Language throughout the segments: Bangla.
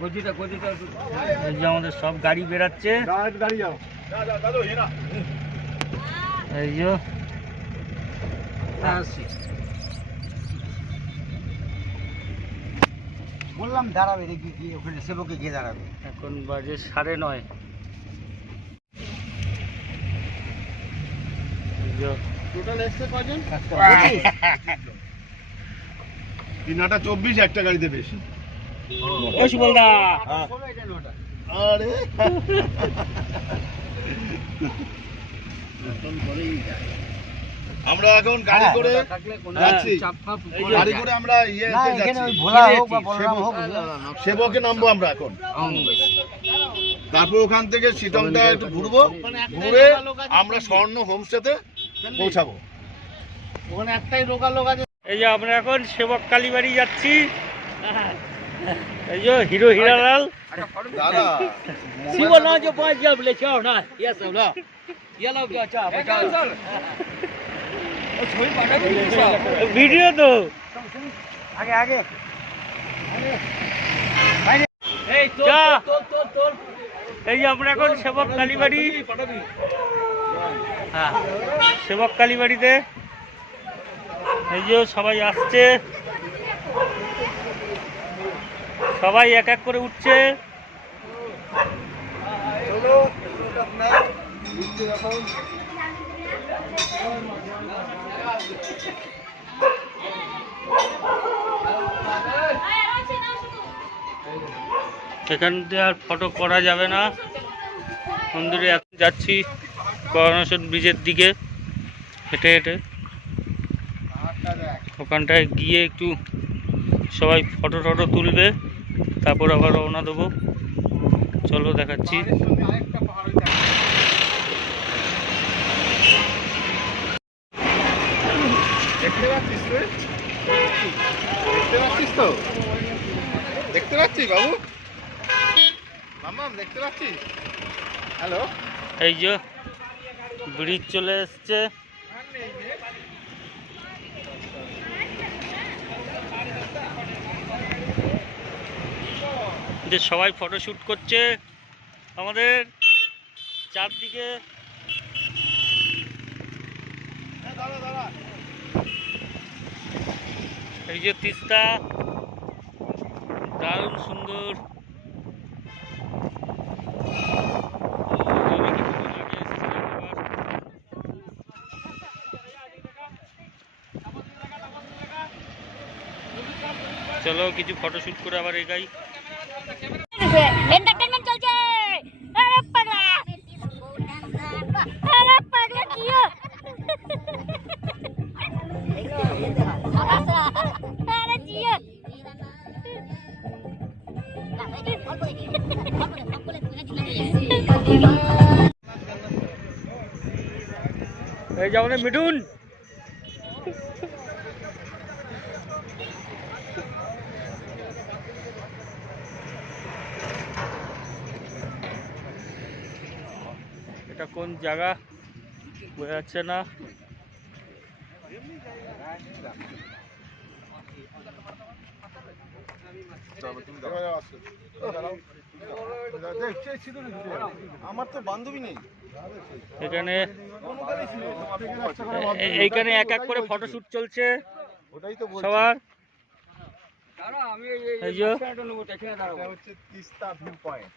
এই যে আমাদের সব গাড়ি বেরাচ্ছে। এই যে বললাম দাঁড়াবে দেখি কি ওখানে সেবকে গিয়ে দাঁড়াবে। এখন বাজে 9:30। টোটাল এসছে কজন? 3 24 একটা গাড়িতে বেশি। সুবলদা আরে আমরা এখন গাড়ি করে যাচ্ছি, গাড়ি করে আমরা সেবকে নামবো আমরা এখন। তারপর ওখান থেকে সিটংটা একটু ঘুরবো, ঘুরে আমরা স্বর্ণ হোমস্টেতে পৌঁছাবো। ওখানে একটাই লোকাল লোক আছে। এই যে আমরা এখন সেবক কালীবাড়ি যাচ্ছি। এই যে হিরো হীরালাল দাদা ভিডিও তো আগে আগে এই যে আমরা এখন সেবক কালীবাড়ি, হ্যাঁ সেবক কালীবাড়িতে। এই যে সবাই আসছে, সবাই এক এক করে উঠছে। এখান থেকে আর ফটো করা যাবে না মন্দিরে। এখন যাচ্ছি করোনেশন ব্রিজের দিকে হেঁটে হেঁটে। ওখানটায় গিয়ে একটু সবাই ফটো টটো তুলবে, তারপর আবার রওনা দেবো। চলো দেখাচ্ছি। দেখতে পাচ্ছিস তুই? দেখতে পাচ্ছিস তো? দেখতে পাচ্ছিস বাবু? মাম্মাম দেখতে পাচ্ছিস? হ্যালো, এই যে ব্রিজ চলে এসছে। যে সবাই ফটোশ্যুট করছে আমাদের চারদিকে। এই যে তিস্তা, দারুণ সুন্দর। চলো কিছু ফটোশ্যুট করে আবার এগাই। এন্টারটেইনমেন্ট চলছে। আরে পাগলা, আরে পাগলা কিও, আরে জিও। এই যে আমাদের মিঠুন। এটা কোন জায়গা বোঝা যাচ্ছে না। আমার তো বান্ধবী নেই এখানে। এইখানে এক এক করে ফটোশ্যুট চলছে ওটাই তো সবার। এই যে হচ্ছে তিস্তা ভিউ পয়েন্ট।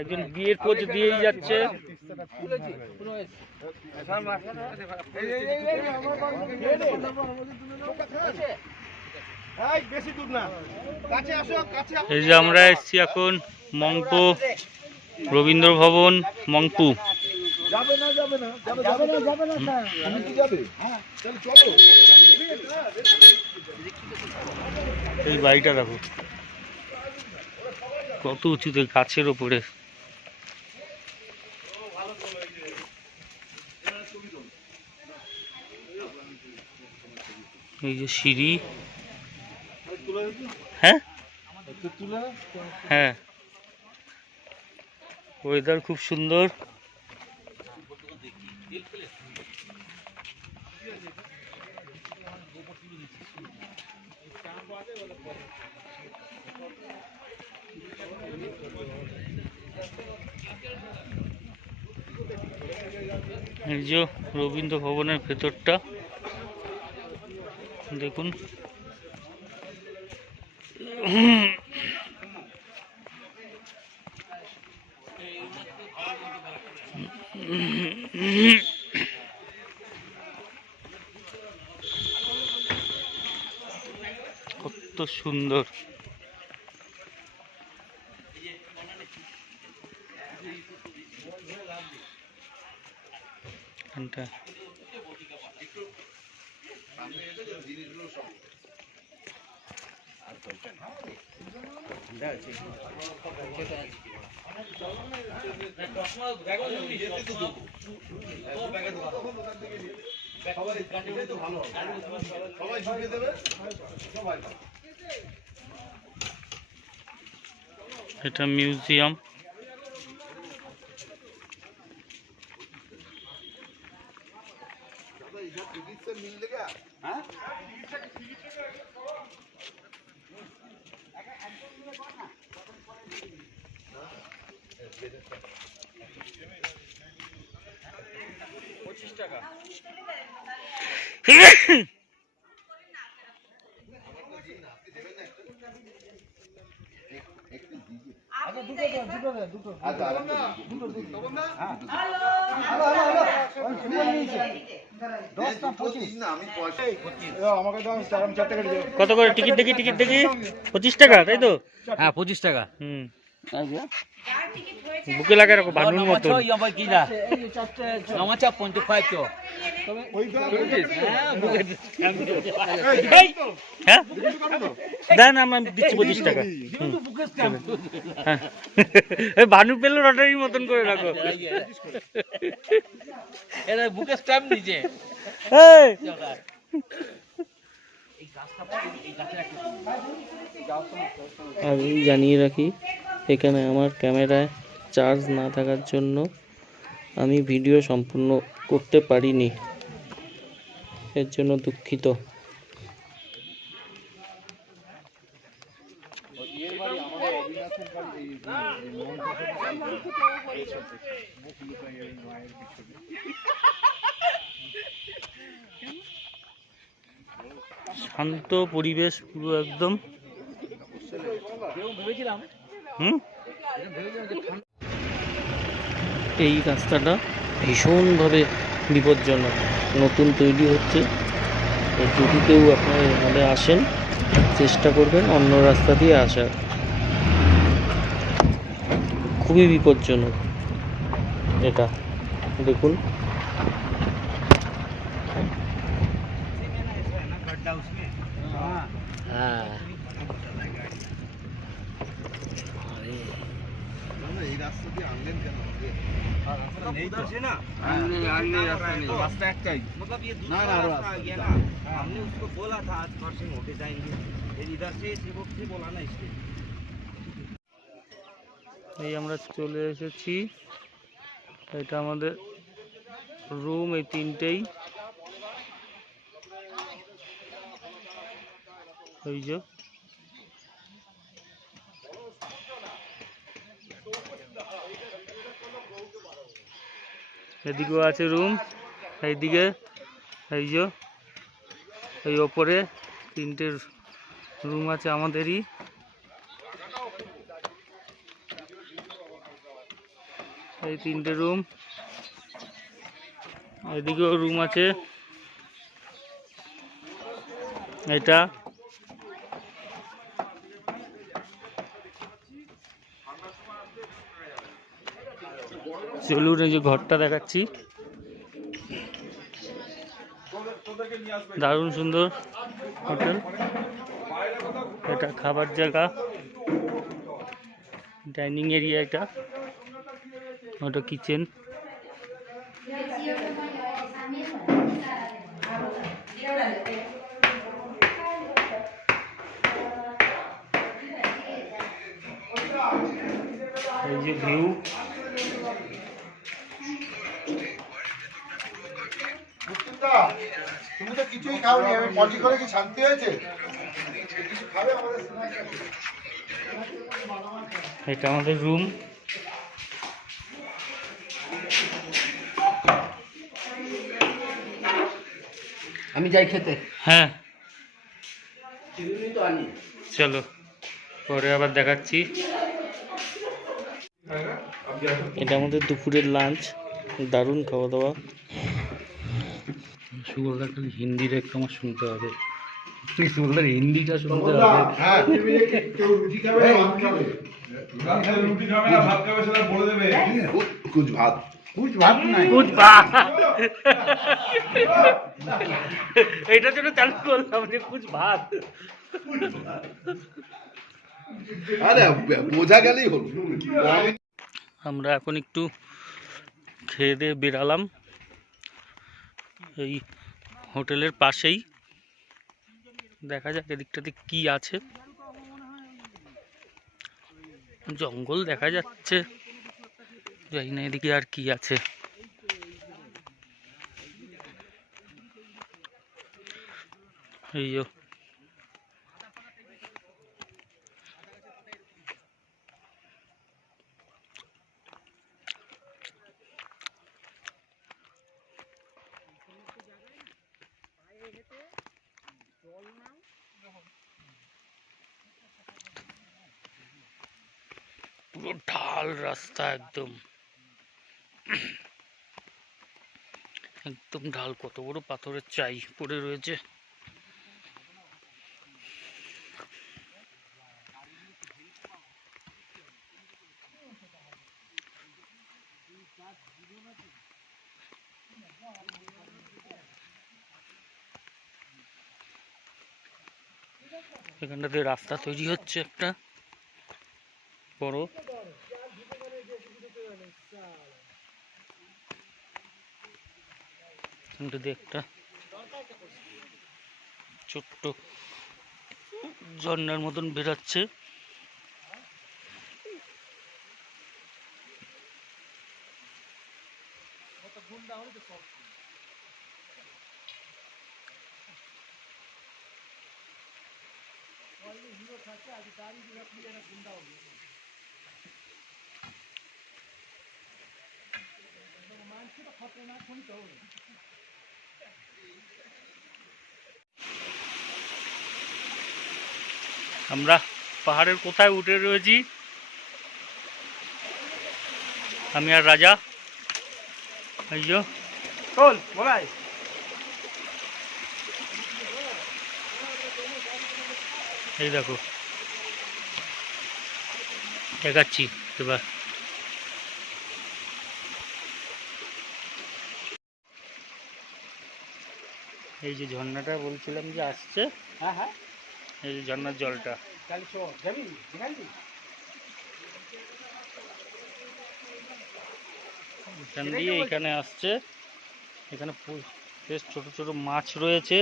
একজন বিয়ের পোজ দিয়েই যাচ্ছে। এই যে আমরা এসছি এখন মংপো রবীন্দ্র ভবন, মংপু। এই বাড়িটা দেখো কত উঁচুতে, গাছের ওপরে। এই যে সিঁড়ি, হ্যাঁ হ্যাঁ, ওয়েদার খুব সুন্দর। এই যে রবীন্দ্র ভবনের ভেতরটা দেখুন। কত সুন্দর। এখানটা এটা মিউজিয়াম। কত করে টিকিট দেখি? টিকিট দেখি 25 টাকা, তাই তো? হ্যাঁ 25 টাকা। বুকে লাগে এরকম বানুর মতো। হ্যাঁ দেন, আমরা দিচ্ছি 25 টাকা। ভানু পেল রটারির মতন করে রাখো। এরা বুকে স্ট্যাম্প নিচে। আমি জানিয়ে রাখি, এখানে আমার ক্যামেরায় চার্জ না থাকার জন্য আমি ভিডিও সম্পূর্ণ করতে পারিনি, এর জন্য দুঃখিত। শান্ত পরিবেশ পুরো একদম। এই রাস্তাটা ভীষণভাবে বিপজ্জনক, নতুন তৈরি হচ্ছে। যদি কেউ আপনারা এখানে আসেন, চেষ্টা করবেন অন্য রাস্তা দিয়ে আসার। খুবই বিপজ্জনক এটা, দেখুন। হ্যাঁ এই রাস্তা দিয়ে আনলেন কেন? रास्ता एकटाई, मतलब ये दूसरा रास्ता आ गया ना। हमने उसको बोला था आज परसों होके जाएंगे, फिर इधर से सेवक से बोला ना इसके। এই আমরা চলে এসেছি, এটা আমাদের রুম, এই তিনটেই। এই যে এদিকেও আছে রুম, এইদিকে এই যে এই ওপরে তিনটে রুম আছে আমাদেরই। এই তিনটে রুম, এদিকেও রুম আছে। এটা চলুন, এই যে ঘরটা দেখাচ্ছি, দারুণ সুন্দর হোটেল। এটা খাবার জায়গা, ডাইনিং এরিয়া, এটা ওটা কিচেন। এই যে ভিউ, তুমি তো কিছুই খাওনি, আমি পটি করে কি শান্তি হয়েছে? কিছু এটা আমাদের রুম। আমি যাই খেতে। হ্যাঁ চলো, পরে আবার দেখাচ্ছি। এটা আমাদের দুপুরের লাঞ্চ, দারুণ খাওয়া দাওয়া। সুবলদা খালি হিন্দির একটু আমার শুনতে হবে, তুই সুবলদার হিন্দিটা শুনতে হবে। কুছ ভাত এইটার জন্য চালু করলাম যে কুছ ভাত। আরে বোঝা গেলেই হলো। আমরা এখন একটু খেয়ে দিয়ে বেরালাম এই হোটেলের পাশেই। দেখা যাক এদিকটাতে কি আছে, জঙ্গল দেখা যাচ্ছে, জানি না এদিকে আর কি আছে। এই যো পুরো ঢাল রাস্তা, একদম একদম ঢাল। কত বড় পাথরের চাই পড়ে রয়েছে। এখানটাতে রাস্তা তৈরি হচ্ছে একটা বড়। এখানটাতে একটা ছোট্ট ঝর্ণার মতন বেরাচ্ছে। আমরা পাহাড়ের কোথায় উঠে রয়েছি, আমি আর রাজা। এই যে এই দেখো দেখাচ্ছি এবার। এই যে ঝর্ণাটা বলছিলাম যে আসছে, হ্যাঁ হ্যাঁ, এই যে ঝর্ণার জলটা। যাবি এখান দিয়ে এখানে আসছে। এখানে বেশ ছোট ছোট মাছ রয়েছে।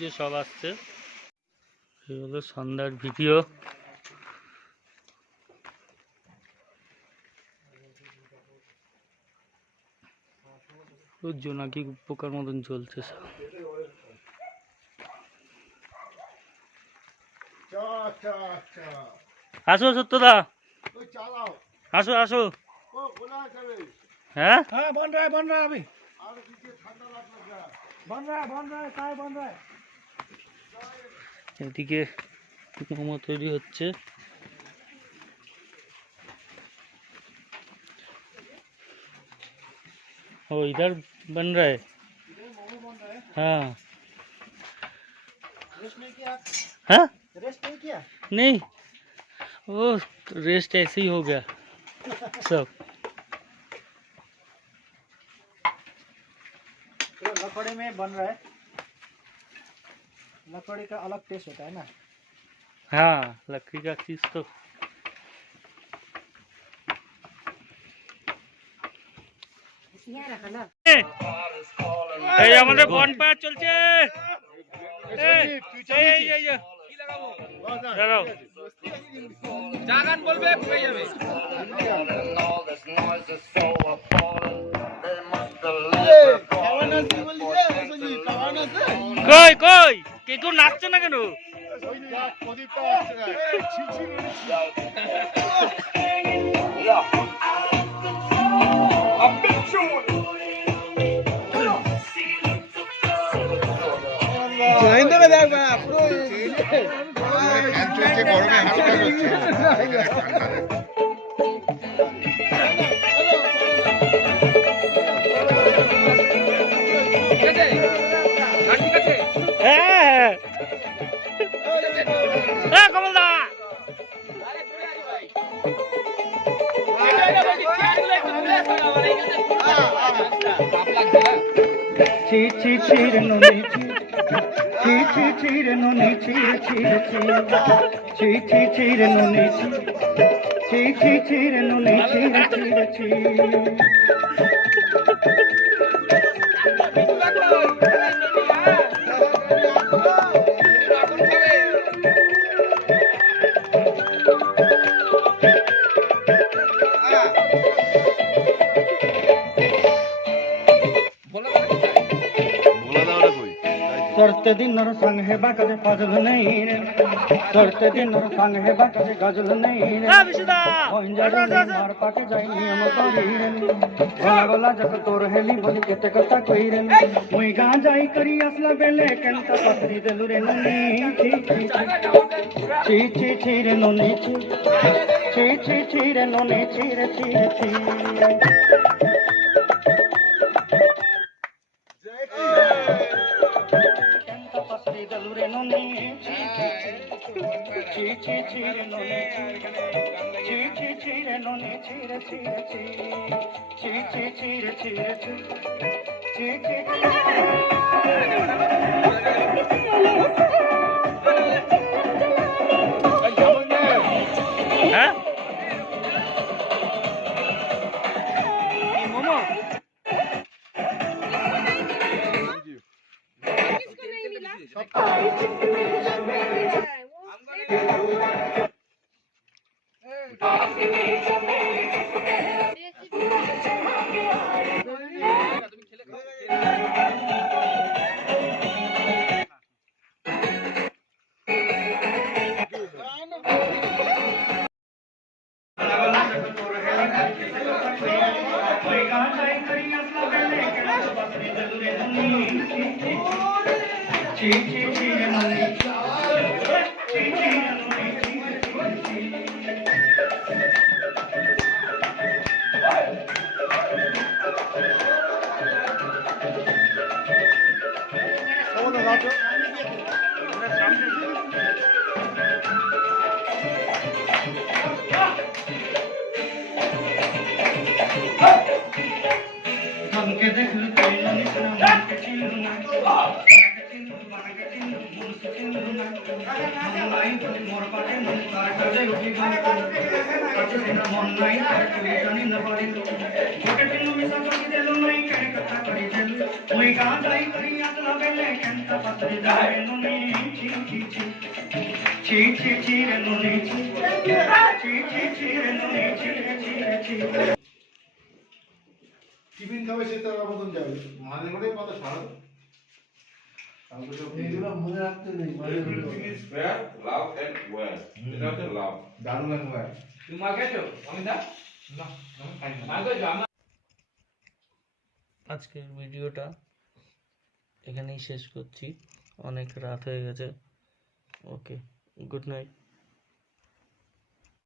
যে সব আসছে। এই হলো সন্ধ্যার ভিডিও। জোনাকি পোকার মতন চলছে সব। আসো সত্যদা, আসো আসো। হ্যাঁ बन रहा है अभी बन रहा है काय बन रहा है। এদিকে মোমো তৈরি হচ্ছে। ओ इधर बन रहा है। हाँ हाँ रेस्ट नहीं किया? नहीं, वो रेस्ट ऐसे ही हो गया सब। तो लकड़ी में बन रहा है, लकड़ी का अलग टेस्ट होता है ना। हाँ लकड़ी का चीज तो এই আমাদের বনপার চলছে। জাগান বলবে পেয়ে যাবে। কই কই কে কেউ নাচছে না কেন? প্রদীপটা আসছে না। ফ্যান চলছে, গরমে হাঁস ফাঁস হচ্ছে। এখানে ঠান্ডা নেই। হ্যাঁ হ্যাঁ কমলদা ছি ছি ছি রে ননি ছি ছি ছি ছি রে ননি ছি ছি ছি ছি ছি ছি রে ননি ছি ছি ছি ছি রে ননি ছি ছি ছি ভোলা দাওরা কই? करते दिन और संग है बाकज फजल नहीं रे करते दिन और संग है बाकज गजल नहीं रे হ্যাঁ বিশুদা मार पाके जाई नियम करी रे गला गला जक तोर हेली बोली केते कथा कई रे मुई गा जाई करी असला बेले केंता पत्री देलु रे ननी ची ची ची रे ननी ची ची ची रे ननी ची रे ची ची केंता पत्री देलु रे ननी ची ची ची रे ननी ची ची ची रे ननी ची रे ची रे ची ची ची ची रे ची रे ची ची হ্যাঁ हमके देख लो कोई ना निकला मन के चिन्ह ना मन के चिन्ह मन से चिन्ह ना हम आई तो मोर पाटे मन तार कर उठी गान अच्छे से ना मन नहीं कोई जानी न पड़ी छोटे पिनु में सब की देलो नहीं करे कथा करी देलो कोई गान गाई करी याद लगे ले कंता पत्री दाए नो नहीं ची ची ची ची ची ची रे नो नहीं ची ची ची रे नो नहीं ची ची টিফিন খাবে সে তার মতন যাবে মাঝে করে কথা সারা এগুলো মনে রাখতে নেই Everything is fair, love and well. এটা হচ্ছে love. দারুণ লাগবে তুমি মার খেয়েছো অমিতা? না মার খেয়েছো? আজকের ভিডিওটা এখানেই শেষ করছি, অনেক রাত হয়ে গেছে। ওকে, গুড নাইট।